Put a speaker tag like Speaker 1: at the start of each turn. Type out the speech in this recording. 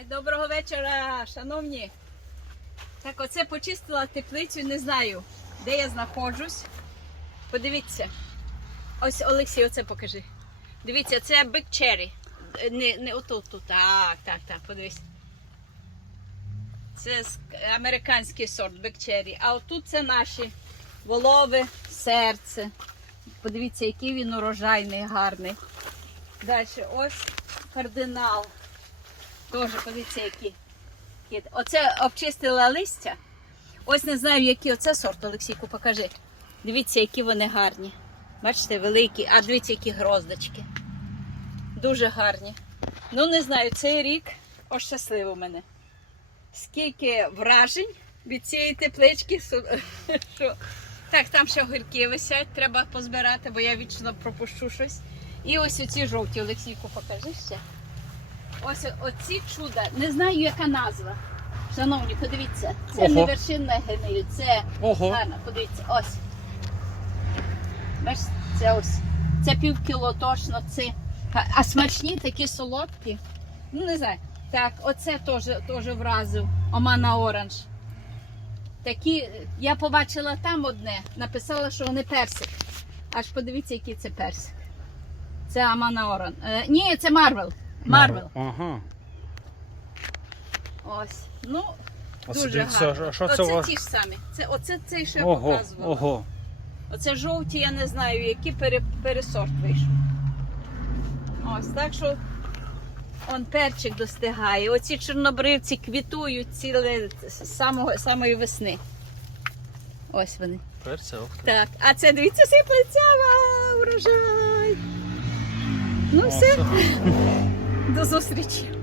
Speaker 1: Ай, доброго вечора, шановні. Так, оце почистила теплицю, не знаю, де я знаходжусь. Подивіться. Ось Олексій, оце покажи. Дивіться, це Cherry. Е, Не, не отут, тут. Так, так, так, подивись. Це американський сорт Big Cherry. А отут це наші волови, серце. Подивіться, який він урожайний, гарний. Далі ось кардинал. Теж подивіться, які. які. Оце обчистила листя. Ось не знаю, який оце сорт, Олексійку, покажи. Дивіться, які вони гарні. Бачите, великі, а дивіться, які гроздочки. Дуже гарні. Ну, не знаю, цей рік ощасливо мене. Скільки вражень від цієї теплички. Так, там ще огірки висять, треба позбирати, бо я вічно пропущу щось. І ось оці жовті, Олексійку, покажи ще. Ось оці чуда. Не знаю, яка назва. Шановні, подивіться, це Ого. не вершинна гниль, це Ого. гарно, подивіться, ось. Бачите, це ось. Це пів кіло точно. Це. А- А смачні такі солодкі. Ну, не знаю. Так, оце теж, теж вразив. Омана оранж. Такі, я побачила там одне, написала, що вони персик. Аж подивіться, який це персик. Це Амана Оран. Е, ні, це Марвел.
Speaker 2: Марвел. Ага.
Speaker 1: Ось. Ну, Оце дуже дивіться, гарно. а що це оце у ті ж самі. Це, оце цей, що я Ого, показувала. ого. Оце жовті, я не знаю, який пере, пересорт вийшов. Ось так що он перчик достигає. Оці чорнобривці квітують ціле з самого, самої весни. Ось вони. Перця, ох ти. Так, а це дивіться, сиплеться ва, урожай. Ну все, до зустрічі.